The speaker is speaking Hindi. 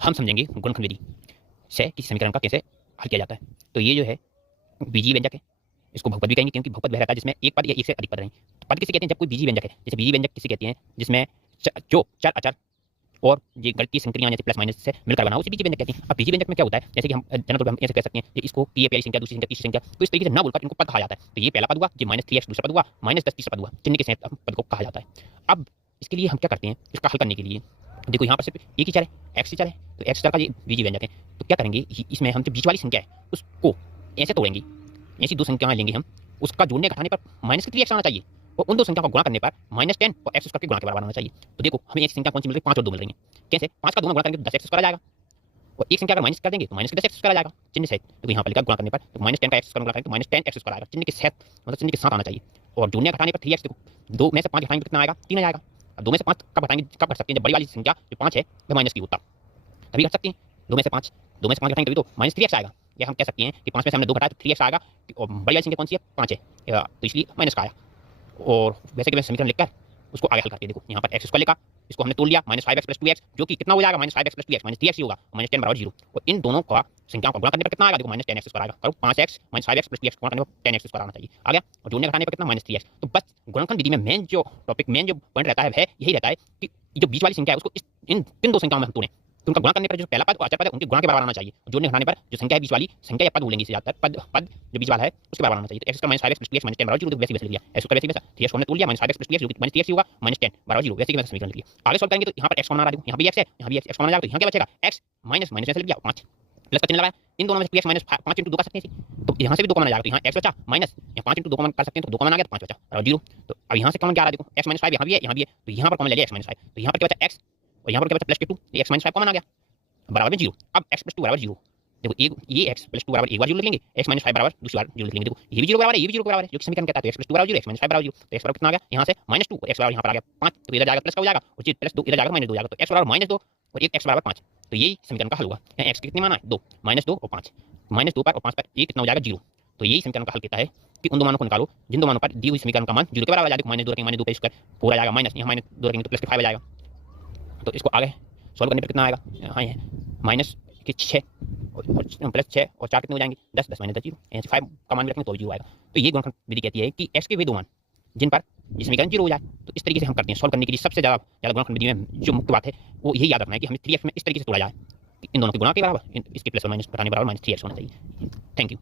हम समझेंगे गुणनखंड विधि से किसी समीकरण का कैसे हल किया जाता है। तो ये जो है बीजीय व्यंजक है, इसको बहुपद भी कहेंगे क्योंकि बहुपद वह रहता है जिसमें एक पद या एक से अधिक पद रहें। तो पद किसे कहते हैं? जब कोई बीजीय व्यंजक है, जैसे बीजीय व्यंजक किसे कहते हैं जिसमें जो चर अचर और ये गणितीय संक्रियाएं जैसे प्लस माइनस से मिलकर बना उसे बीजीय व्यंजक कहते हैं। अब बीजीय व्यंजक में क्या होता है, जैसे कि हम जनरल तौर पर हम ऐसे कह सकते हैं कि इसको ये पहली संख्या, दूसरी संख्या, तीसरी संख्या, तो इस तरीके से ना बोलकर इनको पद कहा जाता है। तो ये पहला पद हुआ, ये -3x दूसरा पद हुआ, -10 तीसरा पद हुआ, चिन्ह के सहित पद को कहा जाता है। अब इसके लिए हम क्या करते हैं, इसका हल करने के लिए देखो यहाँ पर सिर्फ एक ही चर है, x चर है, तो x चर का ये बीजीय व्यंजक है। तो क्या करेंगे, इसमें हम जो बीच वाली संख्या है उसको ऐसे तोड़ेंगे, ऐसी दो संख्याएं लेंगे हम, उसका जोड़ने घटाने पर -3x आना चाहिए और उन दो संख्या को गुणा करने पर -10 और x के गुणा के बराबर आना चाहिए। तो देखो हमें एक संख्या कौन सी मिल रही है, 5 और 2 मिल रही है। कैसे? 5 का 2 में गुणा करेंगे तो 10x आ जाएगा और एक संख्या अगर माइनस कर देंगे तो -10x आ जाएगा चिन्ह सहित। तो यहाँ पर लिखा गुणा करने पर तो -10 का x गुणा करेंगे तो -10x आएगा चिन्ह के सहित, मतलब चिन्ह के साथ आना चाहिए। और जोड़ने घटाने पर 3x, देखो 2 में से 5 घटाएंगे तो कितना आएगा, 3 आ जाएगा। अब 2 में से 5 कब घटाएंगे, कब घट सकते हैं, जब बड़ी वाली संख्या जो 5 है वह माइनस की होता तभी घट सकती है। 2 में से 5 घटाएंगे तभी तो -3x आएगा। या हम कह सकते हैं कि 5 में से हमने 2 घटाया तो 3x आएगा और बड़ी वाली संख्या कौन सी है, 5 है, तो इसलिए माइनस का आया। और वैसे कि मैं समीकरण लिखकर उसको आगे हल करके देखो, यहाँ पर x2 लिखा, इसको हमने तोड़ लिया, -5x + 2x जो कि कितना हो जाएगा, -5x + 2x -3x ही होगा, -10 बराबर 0। और इन दोनों का संख्याओं का गुणा करने पर कितना आएगा, देखो -10x आएगा। करो 5x -5x + 2x गुणा करने पर 10x आना चाहिए आ गया, और जोड़ने घटाने पर कितना, -3x। तो बस गुणनखंड विधि में मेन जो पॉइंट रहता है यही रहता है कि जो बीच वाली संख्या है उसको इन दो संख्याओं में हम तोड़ें, तो उनका गुणा करने पर जो पहला पद और अचर पद है उनके गुणा के बराबर आना चाहिए। जोड़ने घटाने पर जो संख्या है बीच वाली संख्या या पद बोलेंगे इसे ज्यादातर, पद जो बीच वाला है उसके बराबर आना चाहिए। तो x का -5x + 2x -10 बराबर 0, वैसे लिया x का वैसे वैसा 3x को हमने तोड़ लिया, -5x + 2x जो कि -3x होगा, -10 बराबर 0, वैसे कि वैसे समीकरण लिख लिया। आगे सॉल्व करेंगे तो यहाँ पर x कॉमन आ रहा है, यहाँ भी x है, यहाँ भी x कॉमन आ जाएगा, तो यहाँ क्या बचेगा, x माइनस माइनस से लिख लिया 5 प्लस का चिन्ह लगाया, इन दोनों में से 2x - 5 × 2 कर सकते हैं, तो यहाँ से भी 2 कॉमन आ जाएगा, तो यहाँ x बचा माइनस, यहाँ 5 × 2 कॉमन कर सकते हैं तो 2 कॉमन आ गया तो 5 बचा बराबर 0। तो अब यहाँ से कॉमन क्या आ रहा है, देखो x - 5 यहाँ भी है, यहाँ भी है, तो यहाँ पर कॉमन ले लिया x - 5, तो यहाँ पर क्या बचा x और यहाँ पर क्या बचा +2, ये x - 5 कॉमन आ गया बराबर में 0। अब x + 2 बराबर 0, देखो ये x + 2 बराबर एक बार 0 लिख लेंगे, x - 5 बराबर दूसरी बार 0 लिख लेंगे। देखो ये भी 0 बराबर है, ये भी 0 बराबर है, जो कि समीकरण कहता है। तो x + 2 बराबर 0, x - 5 बराबर 0, तो x बराबर कितना आ गया, यहाँ से -2 और x बराबर यहाँ पर आ गया 5, तो इधर जाएगा प्लस का हो जाएगा और +2 इधर जाएगा -2 हो जाएगा, तो x बराबर -2 और एक x बराबर 5। तो यही समीकरण का हल हुआ। यहाँ x कितनी माना है, 2 -2 और 5, -2 पर और 5 पर ये कितना हो जाएगा 0। तो यही समीकरण का हल कहता है कि उन दो मानों को निकालो जिन दो मानों पर दी हुई समीकरण का मान 0 के बराबर आ जाएगा। -2 रखेंगे -2 का स्क्वायर पूरा जाएगा माइनस, यहाँ -2 रखेंगे तो +5 आ जाएगा। तो इसको आगे सॉल्व करने पर कितना आएगा, हाँ ये माइनस कि 6 और प्लस 6 और 4 कितने हो जाएंगे, 10 10 -10 0, यहाँ से 5 का मान भी रखेंगे तो 0 आएगा। तो ये गुणनखंड विधि कहती है कि x के वे दो मान जिन पर ये समीकरण 0 हो जाए। तो इस तरीके से हम करते हैं सॉल्व करने के लिए। सबसे ज़्यादा गुणनखंड विधि में जो मुख्य बात है वो यही याद रखना है कि हमें 3x में इस तरीके से तोड़ा जाए, इन दोनों के गुणा के बराबर इसके प्लस और माइनस घटाने बराबर -3x होना चाहिए। Thank you.